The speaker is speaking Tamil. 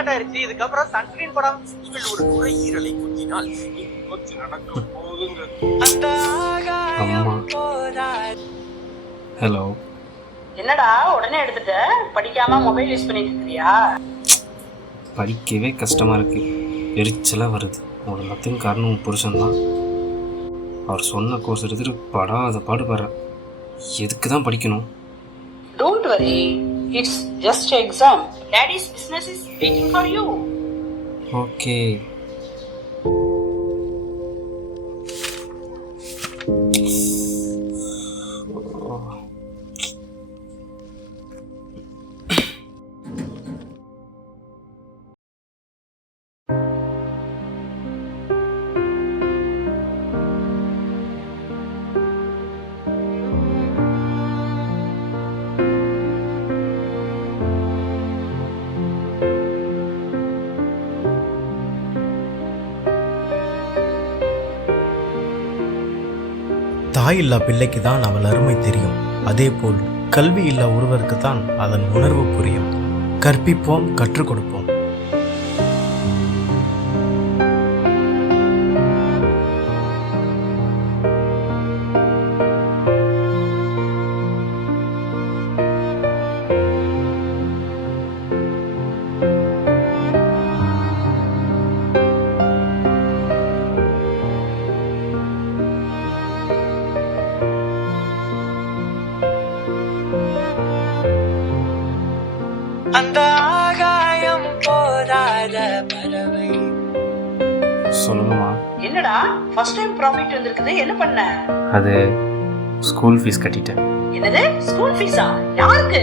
ஸ்டார்ட் ஆயிருச்சு. இதுக்கப்புறம் சன்ஸ்கிரீன் போடாம ஒரு நுரையீரலை குத்தினால் கொஞ்சம் நடக்க போகுங்க. ஹலோ, என்னடா உடனே எடுத்துட்ட? படிக்காம மொபைல் யூஸ் பண்ணிட்டு இருக்கியா? படிக்கவே கஷ்டமாக இருக்குது, எரிச்சலாக வருது. எல்லாத்தையும் காரணம் புருஷன் தான். அவர் சொன்ன கோர்ஸ் எடுத்துட்டு படாத பாடுபடுறேன். எதுக்கு தான் படிக்கணும்? Don't worry, it's just an exam. Daddy's business is waiting for you. Okay. தாய் இல்லா பிள்ளைக்கு தான் அவள் அருமை தெரியும். அதேபோல் கல்வி இல்லா ஒருவருக்கு தான் அதன் உணர்வு புரியும். கற்பிப்போம், கற்றுக் கொடுப்போம். அந்த ஆகாயம் போராத பறவை. சொல்லணுமா? என்னடா ஃபர்ஸ்ட் டைம் ப்ராஃபிட் வந்திருக்குது, என்ன பண்ண? அது ஸ்கூல் ஃபீஸ் கட்டிட்டேன். என்னது ஸ்கூல் ஃபீஸா? யாருக்கு?